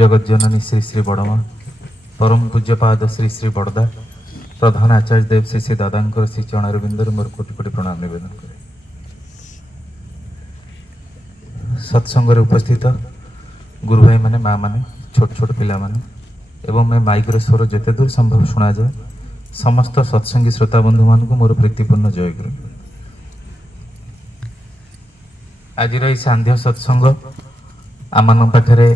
जगज्जननी श्री श्री बड़मा परम पूज्यपाद श्री श्री बड़दा प्रधान आचार्य देव श्री श्री दादा श्री चरणारविंदर मोर कोटि कोटि प्रणाम निवेदन करे। सत्संग उपस्थित गुरु भाई माने माँ माने छोट छोट पिला माने एवं मैं माइक स्वर जिते दूर संभव शुणा जाए समस्त सत्संगी श्रोता बंधु मान को मोर प्रीतिपूर्ण जय गुरु। आज सांध्य सत्संग आम पाखे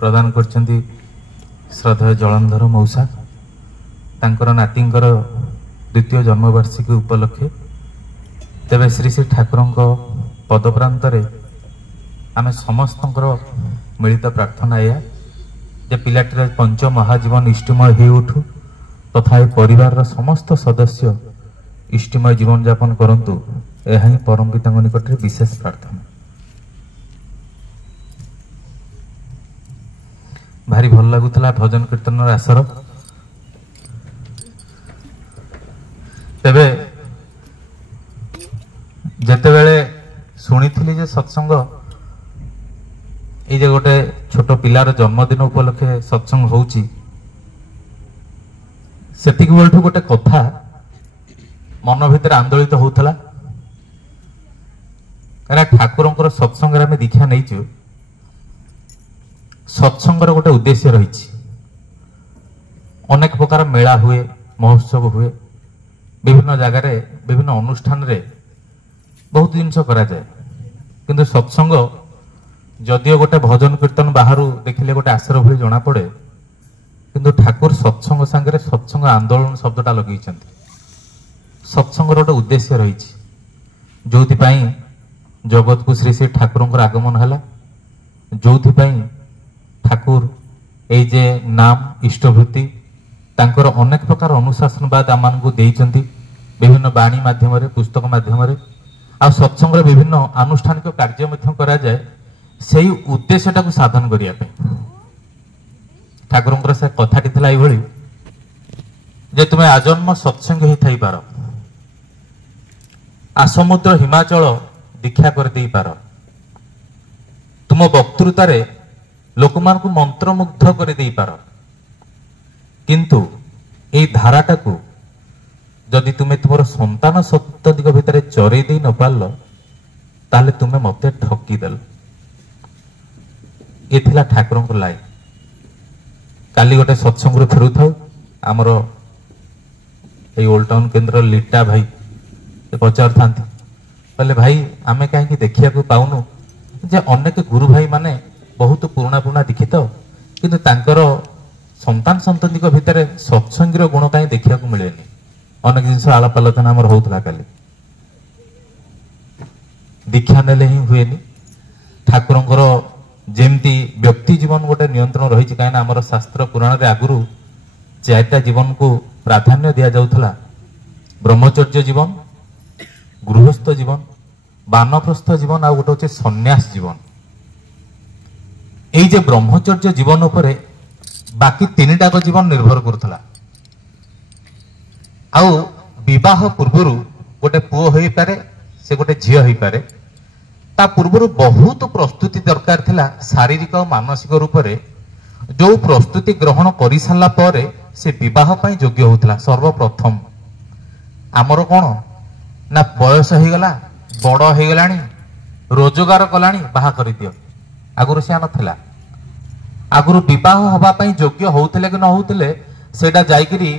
प्रदान करछंती श्रद्धेय जलंधर मौसा तांकर नातींकर द्वितीय जन्मवार्षिकी उपलक्षे। तेबे श्री श्री ठाकुरंक पदप्रांतरे आमे समस्तंकर मिलित प्रार्थना या जे पिलाटीर पंच महाजीवन इष्टमय हो उठू तथा परिवार समस्त सदस्य इष्टमय जीवन यापन करंतु यह ही परम पिता निकट में विशेष प्रार्थना। भारी भल लगुला भजन कीर्तन आसर। तेबे जेतेबेले शुणी जे सत्संग ये गोटे छोट पिलार जन्मदिन उपलक्षे सत्संग होउची सेतिक बेलठू गोटे कथा मन भितर आंदोलित होउथला। ठाकुरंकर सत्संग आम दीक्षा नहीं सत्संगर गोटे उद्देश्य रही। अनेक प्रकार मेला हुए महोत्सव हुए विभिन्न जगार विभिन्न अनुष्ठान रे बहुत जिनस करा जाए किंतु सत्संग जदियो गोटे भजन कीर्तन बाहर देखिले गोटे आश्रय भली जना पड़े किंतु ठाकुर सत्संग सांगे सत्संग आंदोलन शब्दटा लगे सत्संगर गोटे उद्देश्य रही जो जगत को श्री श्री ठाकुर आगमन है जो ठाकुर ये जे नाम इष्टभूति तांकर अनेक प्रकार अनुशासनवाद आम को देइचंती विभिन्न बाणी माध्यम पुस्तक माध्यम आ सत्संग विभिन्न आनुष्ठानिक कार्य करा जाए से उद्देश्यटा को साधन करने ठाकुर से कथाटी थी ये जे तुम्हें आजन्म सत्संग ही थई पार आसमुद्र हिमाचल दीक्षा कर दे पार तुम वक्तृतारे लोक मान को मंत्रमुग्ध कर दे पार किंतु ए धाराटा को जदि तुम्हें तुम संतान सप्तदिक भितर चरई दे न पारल ताले तुम्हें मते ठकीदेल। ये थिला ठाकुर लाइन। काली गोटे सत्संग फेरु था आमर ये ओल्ड टाउन केन्द्र लिटा भाई पचार था कहले भाई आमे कहीं देखिया को पाउनु जे अनेक गुरु भाई माने बहुत पुराना पुराना दीक्षित किंतु तांकर संतान संतति भितर सत्संगीर गुण कहीं देखा मिले अनेक जिन आलाप आलोचना आमर होता काली दीक्षा नेले ही हुए ठाकुरंकर जेमती व्यक्ति जीवन गोटे नियंत्रण रही कहीं आमर शास्त्र पुराण आगुरी चारिटा जीवन को प्राधान्य दि जाऊला ब्रह्मचर्य जीवन गृहस्थ जीवन वानप्रस्थ जीवन आ गोटे होचे सन्यास जीवन। ये ब्रह्मचर्य जीवन उपरे बाकी तीनटा जीवन निर्भर करुला। आउ विवाह पूर्वर गोटे पुओ हो पारे से गोटे झील हो पारे ता पूर्वर बहुत प्रस्तुति दरकार थिला शारीरिक और मानसिक रूप से जो प्रस्तुति ग्रहण कर सारा पर से विवाह पाई योग्य होता। सर्वप्रथम आमर कौन ना बयस हो गला बड़ हो गला रोजगार कला बाहा कर दियो आगुरी से नाला आगुरी बह हाँपाई योग्य होते कि न होते सेटा जाइकरी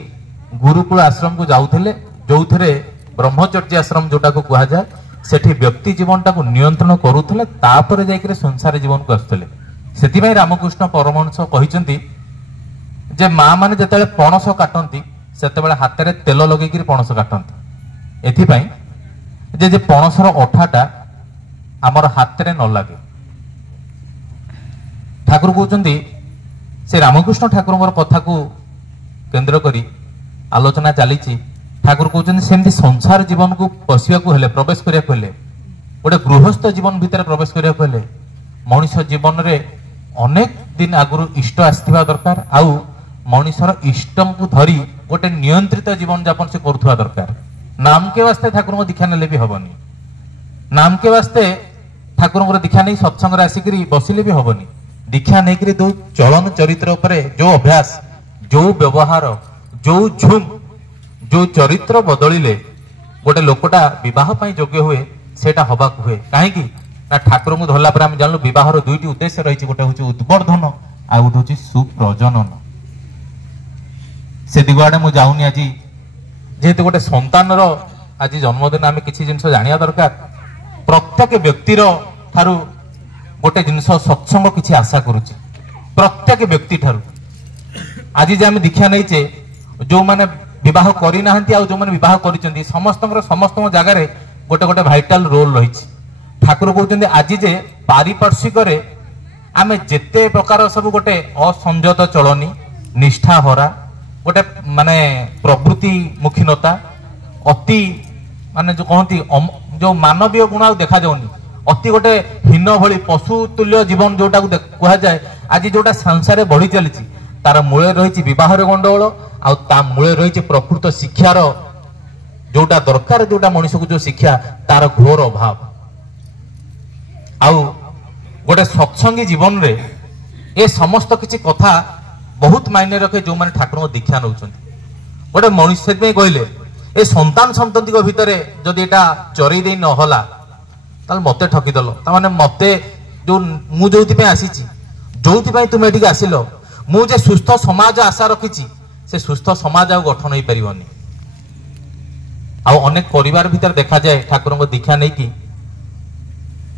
गुरुकुल आश्रम को जाऊले जो थे ब्रह्मचर्य आश्रम जोटा को कह जाए सेठी व्यक्ति जीवनटा को नियंत्रण करुले तापर जाइकरी संसार जीवन को आसुले। से रामकृष्ण परमहंस कहते जे माँ मैंने जिते पणस काटती से हाथ में तेल लगे पणस काटती एथिपाई जे पणसर अठाटा आमर हाथ में न लगे। ठाकुर कहते से रामकृष्ण ठाकुर कथा को केंद्र करी आलोचना चली ठाकुर कहते सेमती संसार जीवन को पशिया प्रवेश करने गोटे गृहस्थ जीवन भितर प्रवेश करने मनीष जीवन रे अनेक दिन आगुरी इष्ट आसवा दरकार आउ मनीषर इष्ट को धरी गोटे नियंत्रित जीवन जापन से करुवा दरकार। नाम के वास्ते ठाकुर दीक्षा नेले भी हबनी नाम के वास्ते ठाकुर दीक्षा नहीं सत्संग आसिक बसिले भी हबनी दीक्षा नहीं जो चलन चरित्र उपरे जो अभ्यास जो व्यवहार जो झुम जो चरित्र बदलिले गोटे लोकटा विवाह योग्य हुए सेटा हवा हुए कहीं ना ठाकुर को धरला पर आम जानलु विवाहर दुईटी उद्देश्य रही गोटे हूँ उद्वर्धन आ गोटे हूँ सुप्रजनन से दिग आड़े मुझे जाऊनी आज जेहेतु गोटे संतान आज जन्मदिन आम किसी जिन जाना दरकार प्रत्येक व्यक्तिर ठारू गोटे जिनस सत्संग किसी आशा करुचे प्रत्येक व्यक्ति ठारू आज जे आम दीक्षा नहीं जो मैंने विवाह करना जो मैंने विवाह कर समस्त जगार गोटे गोटे भाइटाल रोल रही ठाकुर कहते आज जे पारिपार्श्विक आम जेते प्रकार सब गोटे असंजत चलनी निष्ठा हरा गोटे माने प्रवृत्ति मुखीनता अति माने जो कहती जो मानवीय गुण देखा जाऊनी अति गोटे हीन भली पशु तुल्य जीवन जोटा कह जाए आज जोटा संसार बढ़ी चली तार मूल रही विवाह गंडगोल आ मूल रही प्रकृत शिक्षार जोटा दरकार जोटा मनीष को जो शिक्षा तार घोर अभाव आउ गोटे सत्संगी जीवन रे ए समस्त किसी कथा बहुत मायने रखे जो मैंने ठाकुर दीक्षा नौ गोटे मनुष्य कहले ए संतान संतति भितर जदि एटा चरई दे नहला ताल मते ठकीदल ताने मते जो मु जो आसी जो तुम ये आसिल मुझे सुस्थ समाज आशा रखी से सुस्थ समाज आ गठन हो पारनी अनेक परिवार भीतर देखा जाए ठाकुर दीक्षा नहीं कि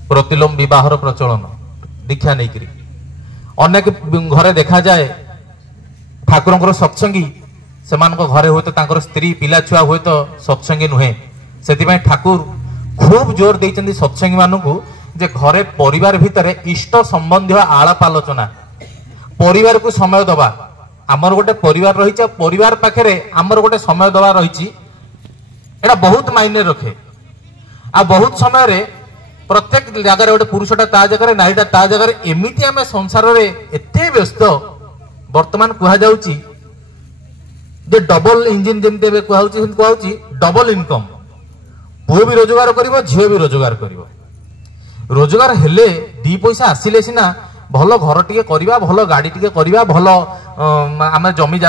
प्रतिलोम विवाहर प्रचलन दीक्षा नहीं करी अनेक घरे देखा जाए ठाकुर सत्संगी से घरे हुए तो स्त्री पिला छुआ हुए तो सत्संगी नुहे से ठाकुर खूब जोर देते सत्संगी मानू जे घरे परिवार भितर इष्ट संबंधी आलाप आलोचना परिवार को समय दबा आमर गोटे परिवार रही परिवार पाखे आमर गोटे समय दबा रही एटा बहुत मायने रखे आ बहुत समय रे प्रत्येक जगह गोटे पुरुषटा ता जगह नारीटा ता जगह एमती आम संसार रे एते व्यस्त वर्तमान कह जाउची जे डबल इंजिन जमते कहूँ डबल इनकम पुओ भी रोजगार करिवो झियो भी रोजगार करिवो रोजगार हेले दी पैसा आसिले सिना भल घर टिके करिबा भल गाड़ी टिके करिबा भल आम जमी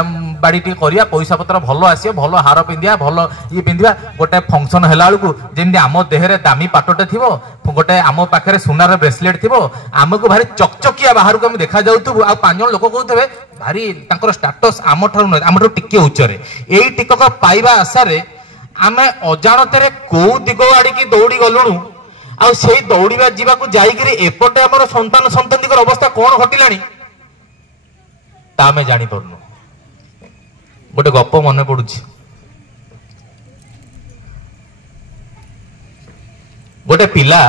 बाड़ी टिके करिया पैसा पत्र भल आसियो भल हार पिंधिया भल ये पिंधिया गोटे फंक्शन हैला बेलू जेमती आम देहरे दामी पाटटे थिबो गोटे आम पाखरे सुनार ब्रेसलेट थिबो आमको भारी चकचकिया बाहर को आम देखा जाउतबु आ पांच जन लोक कहउथबे भारी तांकर स्टेटस आम ठारू न आम ठारू टिके उच्चरे एई टिकक पाइबा आशा रे आमे अजाणतरे को दिग आड़ी की दौड़ी गलुणु आ सेई दौड़िबा जीवाकू जाईकरी एपटे हमर संतान संततिकर अवस्था कोन घटिलानी ता आमे जानि परनु गोटे गप मने पडुछि गोटे पिला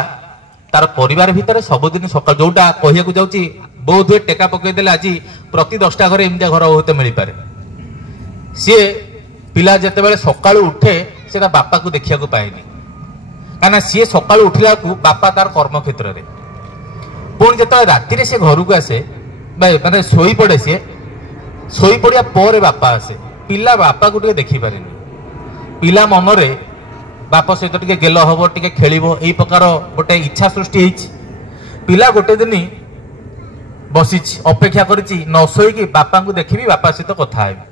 तार परिवार भितर सबुदिन सकाळ जोटा कहिया को जाउची बहुत हुए टेका पकई देले आज प्रति 10टा घर एमतिया घर होते मिल पारे सी पिला जते बेले सकाळ उठे सेटा बापा को देखिया को पाएनी काना सी सकाळ उठिला को बापा तार कर्म क्षेत्र रे पुणी जते राति रे से घर को आसे माने सोई पड़े सी सोई पड़िया पर बापा आसे पिला बापा को टिके देखि पारेनी पिला मन रे बापा सहित टिके गेल हबो टिके खेलिबो एई प्रकार गोटे इच्छा सृष्टि हेछि पिला गोटे दिन बसी अपेक्षा करिछि न सोई कि बापा को देखिबी बापा सहित कथा हेबी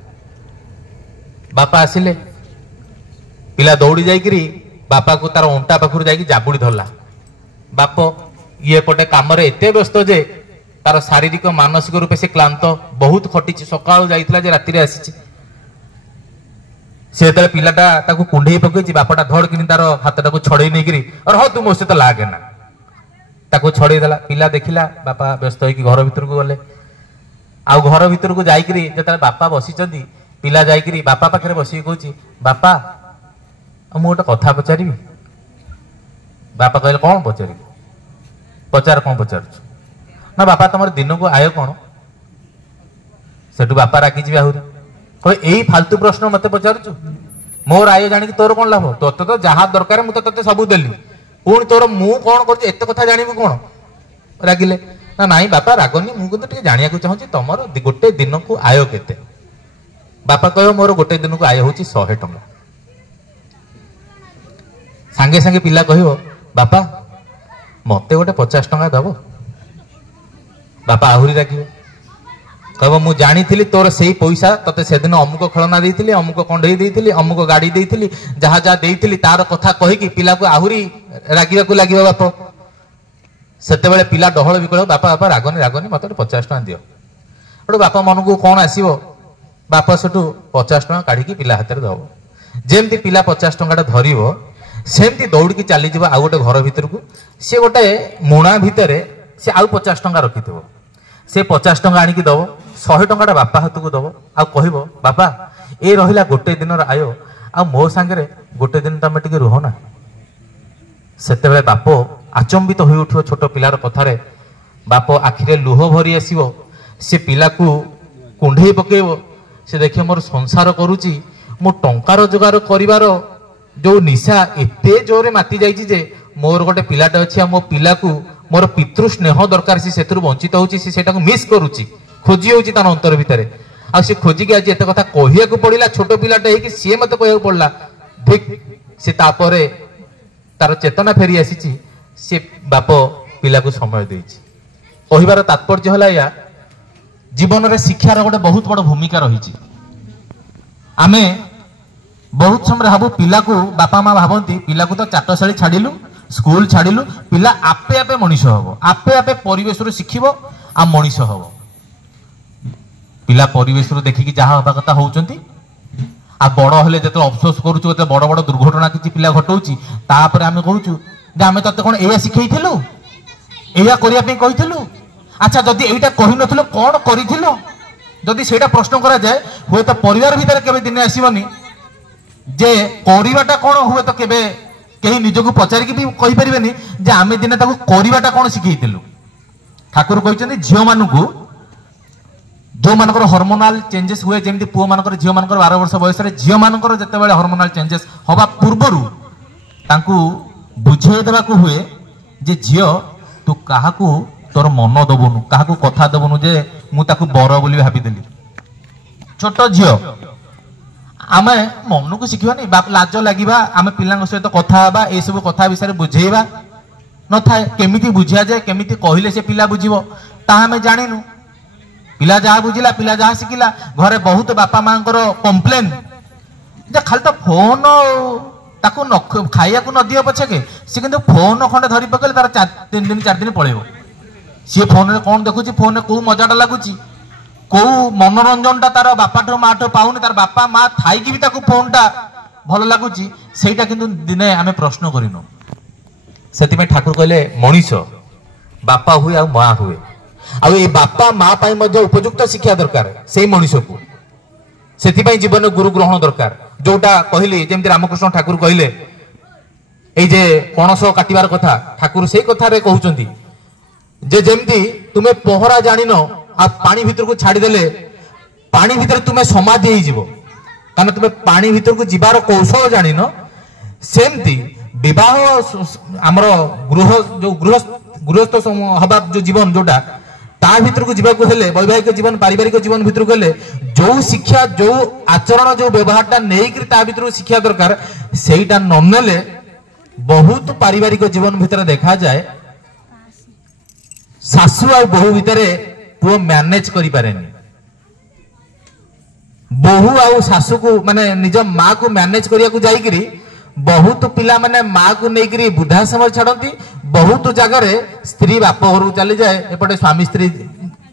बापा आसिले पिला दौड़ी जाइकरी बापा को तार अंटा पाखुर जाइकी जाबुड़ी धरला बाप ये पटे काम रे एते व्यस्त जे तार शारीरिक मानसिक रूपे से क्लांत बहुत खटिछि सकाळ जाइतला जे राति रे आसीछि से तले पिलाटा ताको कुंढेई पकेछि बापाटा धड़ किनि तार हातटा को छड़ेई नै करी और हो तू मोसे तो लागे ना ताको छड़ेई देला पिला देखिला बापा व्यस्त होई कि घर भीतर को गले आ घर भीतर को जाइकरी जतले बापा बसिचंदी पिला जाइकरी बापा पाखरे बसी कहूछि बापा मु गोटे कथा पचारिबी बापा कहले कौन पचारि पचार कौन पचारुछु ना बापा तुम दिन को आय कौन सेठू बापा राखी आहुरी कहे यही फालतू प्रश्न मत पचारुछु मोर आय जानी तोर कौन लाभ तोते तो जहाँ दरकार मुझे तोते सब देली पुणी तोर मु कौन कर एत कथा जानबू कौन रागिले ना नाई बापा रागनी मुझे जाना चाहूँ तुम गोटे दिन को आय केते बापा कह मोर गोटे दिन को आय हूँ 100 टंका सांगे सांगे पिला कह बापा मते गोटे 50 टंका दब बापा आहुरी रागिबे कह मु जानी तोर से पैसा तते से दिन अमुक खेलना देती अमुक कंडे देती अमुक गाड़ी देती जहाँ जहाँ देती तार कथा कहीकि पिला को आहुरी रागिबा लगे बाप सेते बेले पिला डहल विकल बापा बापा रागनी रागनी मत 50 टका दियो गोटे बापा मन को कौन आसो बापा सेठू 50 टका काढ़ी पिला हाथ में दब जमती पिला 50 टका धरव सेमती दौड़ चली जाव आउ गोटे घर भीतर को सी गोटे मुणा भितर सी आउ 50 टका रखि से 50 टका आणिकी दब 100 टका बापा हाथ को दब आ कह बापा ये रहा गोटे दिन आय आ मो सांगे गोटे दिन तुम टे रुह ना सेते बाप आचंबित हो उठो छोट पिलार कथार बाप आखिरे लुह भरी आसो से पिला को कुंडे पकेब से देखिए मोर संसार करुची मो टंका रोजगार करिवार जो निशा एते जोरे माती जाइछि जे मोर गोटे पिलाटे अछि मो पिला को मोर पितृ स्नेह दरकार से सेतुर वंचित होउछि से सेटा को मिस करूछि खोजी होउछि तार अंतर भितरे आ से खोजी के आज एते कथा कहिया को पड़िला छोट पिलाटे हे कि से मते कहिया को पड़ला देख से तापरे तार चेतना फेरी आसीछि से बाप पिला को समय देछि कहिबार तात्पर्य हला या जीवन रे शिक्षार गोटे बहुत बड़ भूमिका रही आमे बहुत समय भावु पिला को बापा माँ भावती पिला को तो चाटशाली छाड़िलु स्कूल छाड़िलु पिला आपे आपे मनीष हम आपे आपे परिवेश शिखिब आ मनीष हम पिला परिवेश देखिकी जहाँ हवा कथा होउचंती आ बड़ हेले जते अफसोस करूछु जते बड़ बड़ दुर्घटना किछि पिला घटौछि तापर आमे कहूछु जे आमे तते कोन एया सिखैथिलु एया करिया पे कहिथिलु अच्छा जदि एटा कहि नथिलो कोन करिथिलो जदि सेटा प्रश्न करा जाए होय तो परिवार भीतर केबे दिने आसीबनी जे करिवाटा कोन हुए तो केबे केही निजको पचारि भी कहि परिबेनी जे आमे दिने ताको करिवाटा कोन सिखैथिलु ठाकुर कहिसंती झियो मानुको जो मानकर हार्मोनाल चेंजेस हुए जमी पुओ मानकर झील मानकर 12 वर्ष बयस झील मानकर जितेबाला हार्मोनाल चेंजेस हवा पूर्वर बुझे देवा हुए जे झील तू क्या तोर मन दबुनु क्या कथा दबुनु जे मुझे बर बोली भाविदेली छोट झील आम मन को शिखनी लाज लगे आम पिला सहित कथा ये सब कथा विषय बुझेबा न था केमी बुझा जाए केमी कहले से पिला बुझीब ता आम जानिनु पिला जहाँ बुझिला पिला जहाँ शिखिला घरे बहुत बापा माँ कंप्लेन जे खाली तो फोन ताकू न खाइया न दियो पछे के सी किंतु फोन खंडे धरी पकड़े तार 3 दिन 4 दिन पड़ेब सी फोन रे कौन देखुची फोन रे को मजाटा लगुची को मनोरंजन टा तार बापा ठो माँ ठो पाउनी तार बापा माँ थाई भी ताकू फोन टा भल लगुची सेटा किंतु दिने आमे प्रश्न करिनो सेति में ठाकुर कहले मनीष बापा हुए आ माँ हुए आ बापा माँ उपयुक्त शिक्षा दरकार से मनीष को से जीवन गुरु ग्रहण दरकार जोटा कहली जमी रामकृष्ण ठाकुर कहले ये पणस काटिबार कथा ठाकुर से कथा कहते जे जमती तुम्हें पहरा जानिन आ पानी भीतर को छाड़ीदेले पानी भीतर तुम्हें समाधि हो कारण तुम्हें पानी भीतर को जीवार कौशल जानिन सेमती विवाह आमर गृह जो गृहस्थ हवा जो जीवन जोटा ता भीतर को जीवा हेले वैवाहिक जीवन पारिवारिक जीवन भीतर को हेले जो शिक्षा जो आचरण जो व्यवहारटा नहीं ता भीतर शिक्षा दरकार सेटा ननेले बहुत पारिवारिक जीवन भीतर देखा जाए सासु आ बहु भीतर पुओ मैनेज करि पारेनी बहु आ सासु को माने निज माँ को मैनेज करिया को जाइकरी बहुत पिला माने माँ को लेकर बुढ़ा समय छाड़ती बहुत जगार स्त्री बाप घर चली जाए एपटे स्वामी स्त्री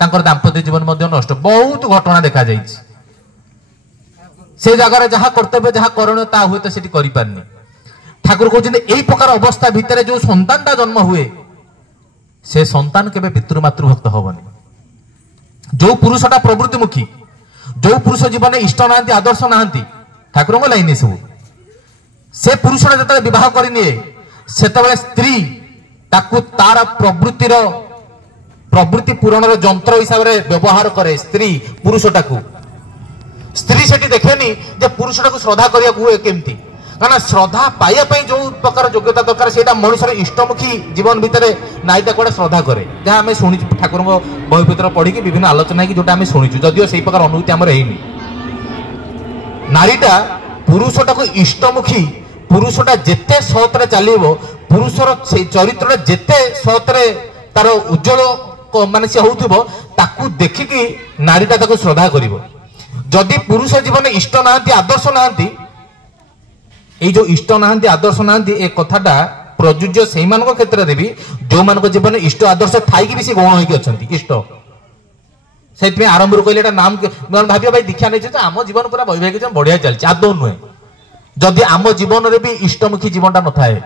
दाम्पत्य जीवन नष्ट बहुत घटना देखा से जगार जहाँ कर्तव्य जहाँ करण ता हुए तो सेठी करि पारनी ठाकुर कहते यही प्रकार अवस्था भितर जो संतानटा जन्म हुए से संतान केबे पितृमातृभक्त हबनी जो पुरुषटा प्रवृत्तिमुखी जो पुरुष जीवन इष्ट नाहांती आदर्श नाहांती ठाकुर को लाइन सब से पुरुषटा जतले विवाह करनिए सेतबेले स्त्री ताकू तार प्रवृत्ति पूरण जंत्र हिसाब से व्यवहार करे स्त्री पुरुषटा को स्त्री सेठी देखेनी जे पुरुषटा को श्रद्धा करिया हुए केमती कारण श्रद्धा पाइबा जो प्रकार योग्यता दरकार से मनुष्य इष्टमुखी जीवन भितर नाईटा कड़े श्रद्धा करे जहाँ आम शुणी ठाकुर बही भर पढ़ी विभिन्न आलोचना जोटा आम शुणीचु जदिव से प्रकार अनुभूति आमर है नारीटा पुरुषटा को इष्टमुखी पुरुषटा जेते सतरे चलो पुरुषर चरित्र जेते सतरे तार उज्जवल ମାନେ ସେ होउथिबो ताकू देखिकी नारीटा ताकू श्रद्धा करिवो जदि पुरुष जीवन इष्ट नांती आदर्श नांती ए जो इष्ट नांती आदर्श नांती ए कथाटा प्रजुज्य सेही मानको क्षेत्र रे भी जो मानको जीवन इष्ट आदर्श थाई की भी से गौण होई अछंती इष्ट सेति में आरंभ कहले एटा नाम भाबियो भाई दीक्षा नै छ आम जीवन पूरा वैवाहिक जीवन बढ़िया चलछि आदौ नुहे जदि आम जीवन रे भी इष्टमुखी जीवनटा न थाए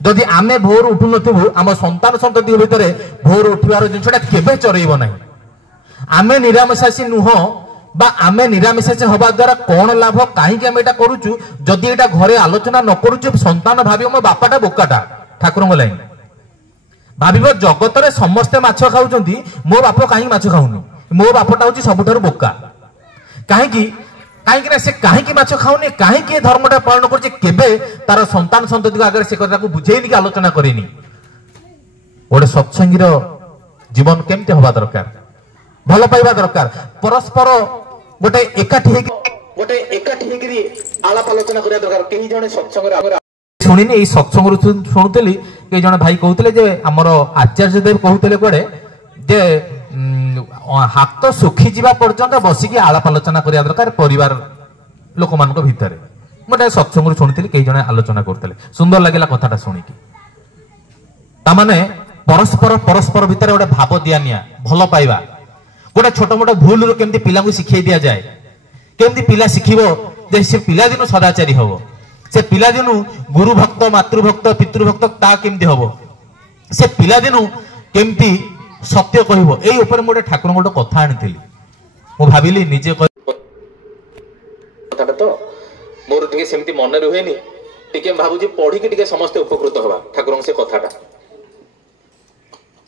जदि आमे भोर उठु नथिबु आम संतान संतति भितरे भोर उठिबार जिनसटा केबे चरैबो नै आमे निरामशासी नुह बा आमे निरामशासी हवा द्वारा कोन लाभ काहे कि आमे एटा करूछु जदि एटा घरे आलोचना न करूछु संतान भाबियो मो बापाटा बोकाटा ठाकुरंग लाइन भाबिबो जगत रे समस्त माछ खाउचंती मो बाप काहे माछ खाउनी मो बापटा होची सबुठारु बोका काहे कि ना से काहे माछ खाऊनी काहे धर्मटा पालन कर केबे तार संतान संतति आगे से कथा को बुझेनी कि आलोचना करेनी गोटे सत्संगीर जीवन केमती हवा दरकार भल पाइबा दरकार परस्पर गोटे एकाठी हेकरी आलाप आलोचना करिया दरकार केही जने सत्संग सुनिनी एई सत्संग सुनुतली के जने भाई कहउतले जे हमर आचार्य देव कहउतले कोडे जे हाथ सुखी जीवा पर्यंत बसिकी आलाप आलोचना करिया दरकार परिवार लोक मानक भितरे मोटे सत्संग शुणुली कई जने आलोचना करते सुंदर लगे कथाटा शुणिकी तामाने परस्पर परस्पर भितर गोटे भाव दिया निया भल पाइबा गोटे छोट मोट भूल केमती पिला को शिखई दिया जाए केमती पिला शिखिबो जे से पिला दिनु सदाचारी हबो से पिला दिनु गुरु भक्त मातृभक्त पितृभक्त ता केमती हबो से पिला दिनु केमती सत्य कहबो एई ऊपर मोटे ठाकुर गोटे कथा आनिथिली मु भाबिली निजे कथाटा तो मोर टिके सेमती मन रुहेनी टिके भाबुजी पढ़ी के टिके समस्त उपकृत हवा ठाकुर से कथाटा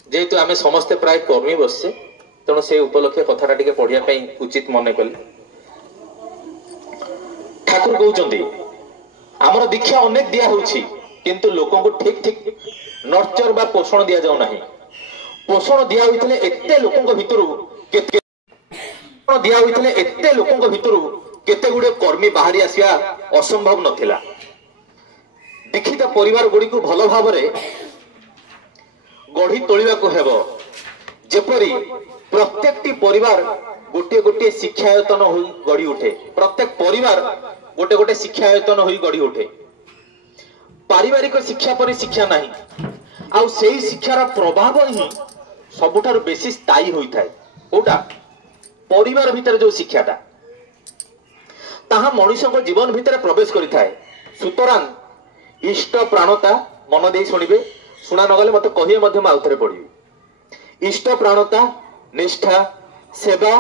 जेहेतु आमे समस्त प्राय कर्मी बससे तेणु से उपलक्ष्य कथाटा टिके पढ़िया पई उचित मने कले ठाकुर कहउचंदी हमर दीक्षा अनेक दिया होउची किंतु लोकन को ठीक ठीक नर्चर बा पोषण दिया जाउ नाही पोषण दिया होइतले एते लोकन भितरु केते दिया होइतले एते लोकन भितरु केते गुडे कर्मी बाहरी आसिया असंभव नथिला दीक्षित परिवार गुडी को भलो भाबरे गढ़ी तोलिबा को हेबो जेपरी प्रत्येकटी परिवार गोटे गोटे शिक्षायतन होई गढ़ी उठे प्रत्येक परिवार गोटे गोटे शिक्षायतन होई गढ़ी उठे पारिवारिक शिक्षा परि शिक्षा नाही आ सेही शिक्षार प्रभाव ही सबुठार बेसी स्थायी होई थाए कोटा परिवार भीतर जो शिक्षाटा ताहा मनुष्य जीवन भीतर प्रवेश करि थाए सुतरां इष्ट प्राणता मन दे शुणिबे शुणा नगले मते कहिए मध्यम आउथरे पड़िबे इष्ट प्राणता निष्ठा सेवा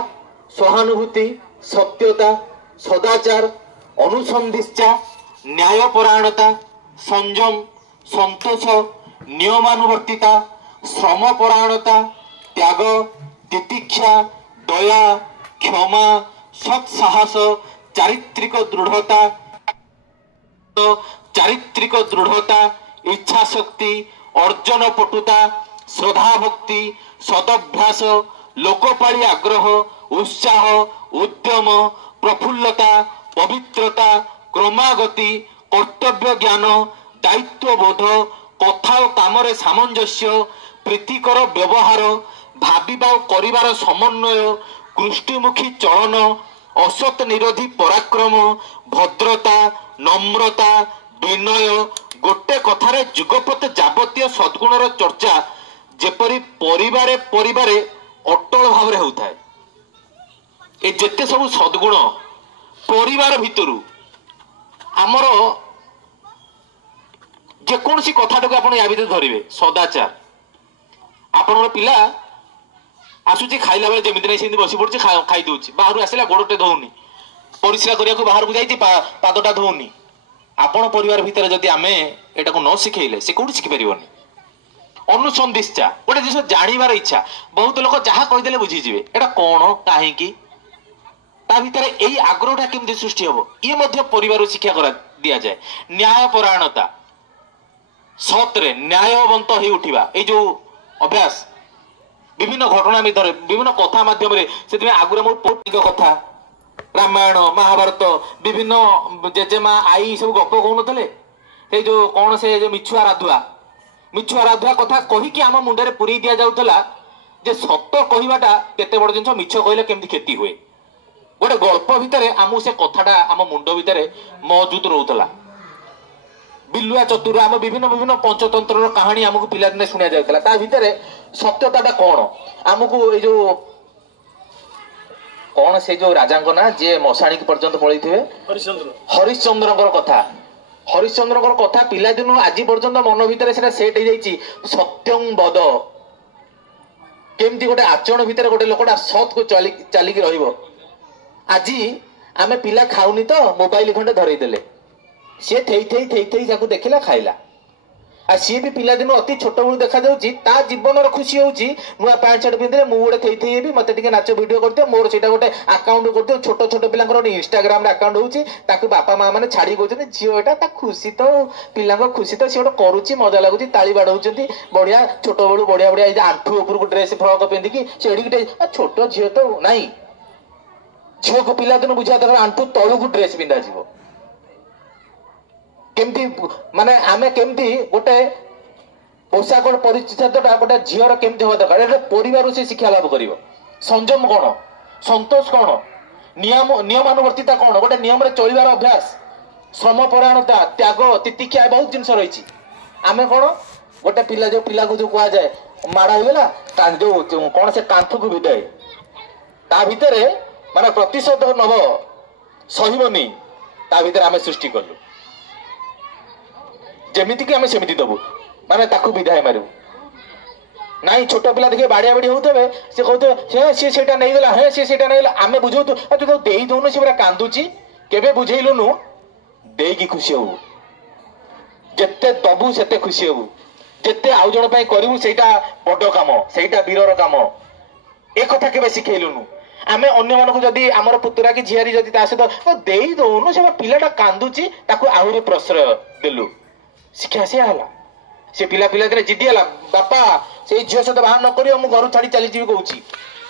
सहानुभूति सत्यता सदाचार अनुसंधिष्ठा न्यायपरायणता संयम संतोष नियमानुवर्तिता श्रमपरायणता त्याग तितिक्षा दया क्षमा सत्साहस चारित्रिक दृढ़ता इच्छा शक्ति अर्जन पटुता श्रद्धा भक्ति सदभ्यास लोकपाली आग्रह उत्साह उद्यम प्रफुल्लता पवित्रता क्रमागति कर्तव्य ज्ञान दायित्व बोध कथा और कामरे सामंजस्य प्रीतिकर व्यवहार भाविबा करिवार समन्वय कृष्टिमुखी चलन असत निरोधी पराक्रम भद्रता नम्रता विनय गोटे कथारे जुगपत जाबतीय सद्गुणर चर्चा जेपरी परिवारे परिवारे अटल भाव होता है ए जेते सब सद्गुण परिवार भितरु आमर जेकोसी कथाटा आप धरवे सदाचार आपण पिला आसुची खाइला बेले जमी नहीं बसी पड़ी खाई दूसरी बाहर आसला गोड़टे धोनी परिश्रा करने को बाहर को जाइए पादटा धोनी आपण परिवार भितर जदि आमे एटा को न शिखेले से कौटी शिखि परिबनी अनुसंधिष्ठा गोटे जिस जानवर इच्छा बहुत लोग जहाँ कहीदेले बुझीजे एटा कौन कहीं ता भितर यही आग्रहटा केमती सृष्टि हम ये मध्य परिवार शिक्षा करा दि जाए न्यायपरायणता सत्रे न्यायवंत हो उठा ये जो अभ्यास विभिन्न घटना भितर विभिन्न कथा माध्यम से आगुरी मोर पौराणिक कथा रामायण महाभारत विभिन्न जेजेमा आई सब गप कहते जो कौन से जो मिछुआ राधुआ कथा कहीकि आम मुंडे पुरी दि जाऊला जे सत कहवाटा केते बड़ जिनस मिछ कहले केमती क्षति हुए गोटे गल्प भितर आमको से कथाटा आम मुंड भितर मौजूद रोला बिलुआ चतुर आम विभिन्न विभिन्न पंचतंत्र कहानी आमको पिलादिने शुणा जाता भितर सत्यता कौन आमको ये जो कौन से जो राजा ना जे मशाणी पर्यंत पलि थे हरिश्चंद्र कथा हरिश्चंद्र कथा पिलादिन आज पर्यंत मन भितर सेट हो सत्यं बद केमती गोटे आचरण भितर गोटे लोकटा सत को चलिकी रहिबो आज आमे पिला खाऊनी तो मोबाइल खंडे धरईदेले सी थई देखला खाइला आ सी भी पिलादिन अति छोट बड़ू देखा ता जीवन खुशी होची नुआ पैंट शर्ट पिंधे मु गोटे थई भी मत नाच वीडियो करते मोर से गोटे अकाउंट करते छोट छोट पिला इंस्टाग्राम अकाउंट होची ताकू बापा माँ मैंने छाड़ी कहते झील एटा खुशी तो पिला खुशी तो सी गोटे करुच्ची मजा लगुच ताली बाड़ौं बढ़िया छोट बड़ू बढ़िया बढ़िया आंठू उपरको ड्रेस फ्रक पिंधिकी से छोट झील तो नाई झील को पिलादिन बुझा दरकार आंठू तलू ड्रेस पिंधा जीव केमती माने आमे केमती गोटे पोशाक परिच्छेदटा गोटे झीर केमती हवा दरकार परिवार से शिक्षा लाभ कर संयम कौन संतोष कौन नियमानुवर्तिता कौन गोटे नियम चलवार अभ्यास श्रम परायणता त्याग तितिक्षा बहुत जिन रही आमे कौन गोटे पिला जो पिला को जो कह जाए माड़ होगा जो कौन से कांथ को विदाय ता भितर माने प्रतिशोध नब सहीबनी ता भितर आमे सृष्टि कलु जेमिति कि आमे सेमिति दबु माने ताकू विदाय मारू नाई छोट पिला देखिए बाड़िया बाड़ी होते से कहते सी सेटा नहीं गला हे सी सेटा नहीं गला आमे बुझौ तू तो देई दोनो से पूरा कांदुची केबे बुझेइलुनु देई की खुशी हो जत्ते दबु सेते खुशी हो जत्ते आउ जण पई करिवु सेटा बड़ काम सेटा वीरर काम ए कथा केबे सिखेइलुनु आमे अन्य मानक जदि आमर पुतुरा की झियारी जदि ता सहित देई दोनु से पिलाटा कांदुची ताकू आहुरी प्रश्रय देलु शिक्षा से हला से पिला पिला दिन जिद्दी हला बापा से झील सहित बाहर न करियो मु घर छाड़ी चली जीवी कहूची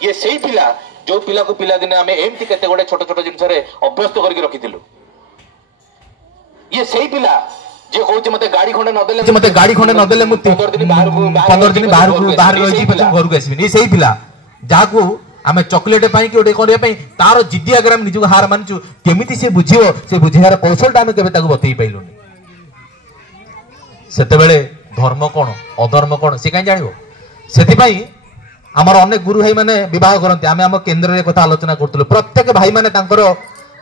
ये सही पिला जो पिला को पिला दिन आमे एमती केते गोटे छोट छोट जिनस रे अभ्यस्त करके रखिथिलु ये सही पिला जे कहूची मते गाड़ी खंडे न देले मु 15 दिन बाहर रही छी पछन घर को आसीबी ये सही पिला जाकू आमे चॉकलेट पाई कि ओटे करिया पाई तारो जिद्दी अगर हम निजु हार मानचु केमिति से बुझियो से बुझियार कौशलटा आमे केबे ताकू बतई पाइलुनी सेतेबेले धर्म कौन अधर्म कौन से कहीं जानिबो सेतिपाई आमर अनेक गुरु भाई माने विवाह करते आमे आम केन्द्र रे कथा आलोचना करतलु प्रत्येक भाई माने तांकर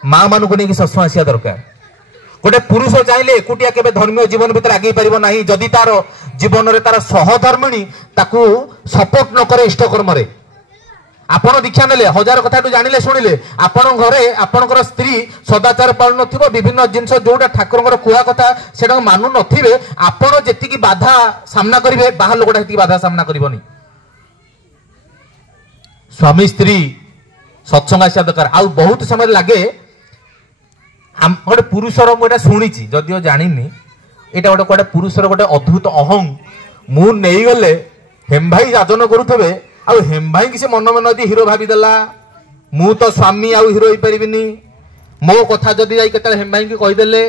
मां मानु को नेकी सत्संग आसिया दरकार गोटे पुरुष चाहिले एकुटिया केबे धर्मीय जीवन भीतर आगे परिबो नाही जदि तार जीवन रे तार सहधर्मिणी ताकू सपोर्ट न करे इष्ट कर्म रे आपण दीक्षा नेले हजार कथा जानिले शुणिले आपण घरे आपणकर स्त्री सदाचार पालन नथिबो विभिन्न जिंस जोटा ठाकुरଙ୍କର कुआ कथा सेटा मानु नथिबे आपण जेति की बाधा सामना करिवे बाहर लोकटा हेति बाधा सामना करिवोनी स्वामी स्त्री सत्संग आसिया दरकार आ बहुत समय लागे हम गोटे पुरुषर मुझे शुणी जदिओ जानी एटा गोटे गोटे पुरुषर गोटे अद्भुत अहं मु नहीं गले हेम भाई राजन करुवे आउ हेम भाई कि से मन मन यदि हिरो भावीदेला मु तो स्वामी आउ हिरो हो पारिनी मो कथा जदि जाई केते हेम भाई की कहीदेले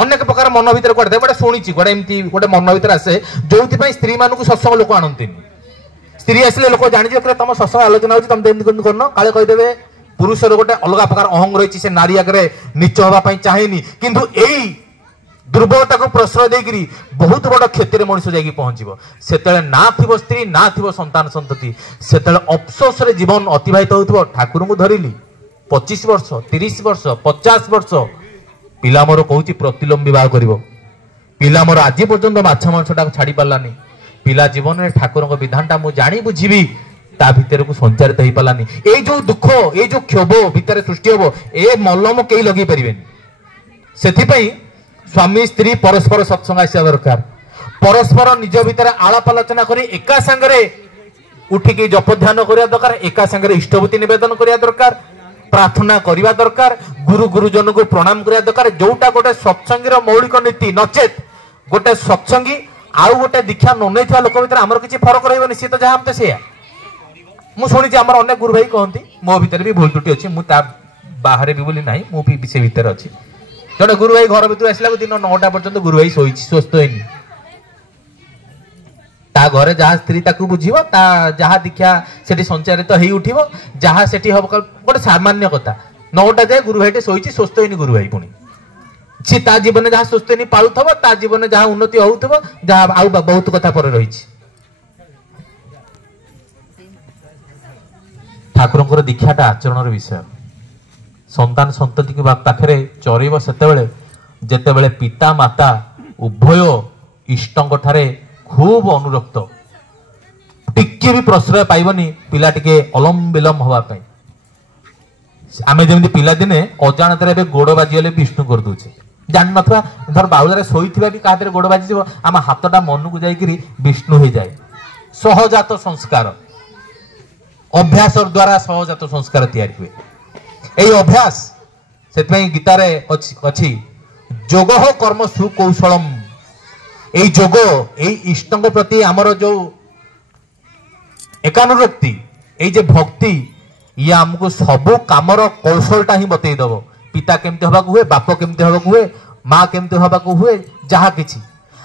अनेक प्रकार मन भीतर गोटे गोटे शुणी गोटे एमती गोटे मन भीतर आसे जो स्त्री मानक सत्संग लोक आनती स्त्री आसिले लोक जानी तुम सत्संग आलोचना होती तुम एमती करन काले कहीदेवे पुरुषर गोटे अलग प्रकार अहंग रही से नारी आगे नीच हाँपाई चाहेनी किंतु यही दुर्बलता को प्रश्रय देकरी बहुत बड़ क्षति मनुष्य जाकि पहुंचो से ना थी स्त्री ना थी संतान संतति से अफसोस रे जीवन अतिबाहित हो ठाकुर को धरिली 25 वर्ष 30 वर्ष 50 वर्ष पिला मोर कहूँ प्रतिलोम बह कर पिला मोर आज पर्यंत माछ मांसटा छाड़ी पारानी पिला जीवन में ठाकुर विधानटा मुझे जानी बुझी ता भीतर को संचारित हो पारानी ये जो दुख ये जो क्षोभ भितर सृष्टि हम ए मलम कई लगे पारे से स्वामी स्त्री परस्पर सत्संग आसा दरकार परस्पर निज भीतर आलाप आलोचना कर एका सांगरे उठिकी जप ध्यान करने दरकार एका सांगरे इष्टभूति निवेदन करने दरकार प्रार्थना करने दरकार गुरु गुरुजन को प्रणाम करने दरकार जोटा गोटे सत्संगी मौलिक नीति नचेत गोटे सत्संगी आउ गोटे दीक्षा न लोक भीतर आमर किसी फरक रही सी तो जहाँ हम से मु शुणी आम अनेक गुरु भाई कहती मो भीतर भी भूल त्रुटि अच्छी मुझे बाहर भी बोली ना मु से भीतर अच्छी जड़े गुरु भाई घर भीतर आसला दिन 9टा पर्यंत गुरु भाई स्वस्थ होनी ता घरे जहाँ स्त्री ताकू बुझीब ता जहाँ दीक्षा सेठी संचारित हो उठिब जहाँ सेठी हब गोटे सामान्य कथा 9टा जाए गुरु भाईटे शोची स्वस्थ होनी गुरु भाई पुणी सी ता जीवन जहाँ स्वस्थ होनी पालुथब ता जीवन जहाँ उन्नति होउथब जहाँ आउ बहुत कथा पर रही ठाकुर दीक्षाटा आचरण विषय संतान संतति के पाखे चरब से जेतेबेले पिता माता उभय इष्टों ठारे खूब अनुरक्त टिके भी प्रश्रय पाइबनी पिला टिके अलम विलम हवापाई आमे जमी पिला दिने अजाणत गोड़ बाजीगले विष्णु कर दूचे जान नथवा धर बाउलारे शोइथिबा भी काहाते गोड़ बाजी जीव आम हाथटा मन को जाइकरी विष्णु हो जाए सहजात संस्कार अभ्यास द्वारा सहजात संस्कार तैयारी हुए यही अभ्यास से गीतारे अच्छी जोग कर्म सुकौशलम यही जोग यही इष्टों प्रति आमर जो एकानुरक्ति यही जे भक्ति ये आमको सबू कामर कौशलटा ही बतईदब पिता केमती हवा हुए बाप केमती हवा हुए माँ केमती हवा हुए जहाँ किछि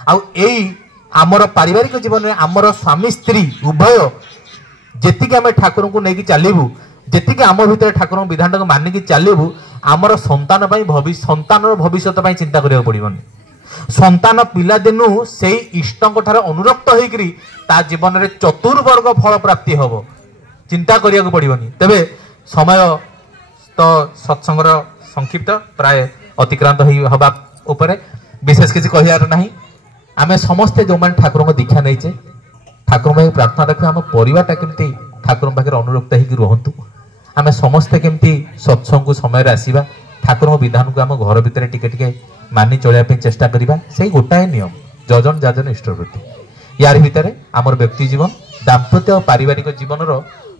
आउ एई आमर पारिवारिक जीवन में आमर स्वामी स्त्री उभय जेतिके आम ठाकुर को लेकिन चलू जेतिके आम भितर ठाकुर विधान को मानिकी चलू आमर संतान संतान भविष्य चिंता करिया पड़िबनी संतान पिला दिनु से इष्टों ठारे अनुरक्त होइकरी ता जीवन में चतुर्वर्ग फल प्राप्ति हब चिंता करिया पड़िबनी तेबे समय तो सत्संगर संक्षिप्त प्राय अतिक्रांत हवा उपरे विशेष किसी कहियार नाही आमे समस्ते जो मान ठाकुर को दीक्षा नहींचे ठाकुर भाई प्रार्थना रखिए आम परिवारटा केमती ठाकुर पाखे अनुरक्त होकर रुहतु आम समस्ते केमती सत्संग को समय आसवा ठाकुर विधान को आम घर भितर टिके मानि चलिया चेष्टा करवा से गोटाए नियम जजन जाजन इष्टवृत्ति यार भितर आमर व्यक्ति जीवन दाम्पत्य और पारिवारिक जीवन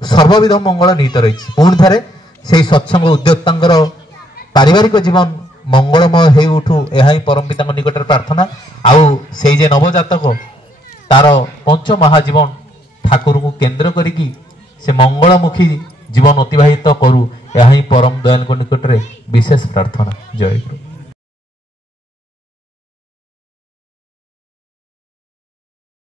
सर्वविध मंगल निहित रही पुणी थे से सत्संग उद्योक्तांगर पारिवारिक जीवन मंगलमय हो उठू यह ही परम पिता निकट प्रार्थना आउ से जे नवजातक तार पंच महाजीवन ठाकुर को केन्द्र करिकी से मंगलमुखी जीवन अतिबाहित करू यह ही परम दयाल निकट विशेष प्रार्थना जय गुरु।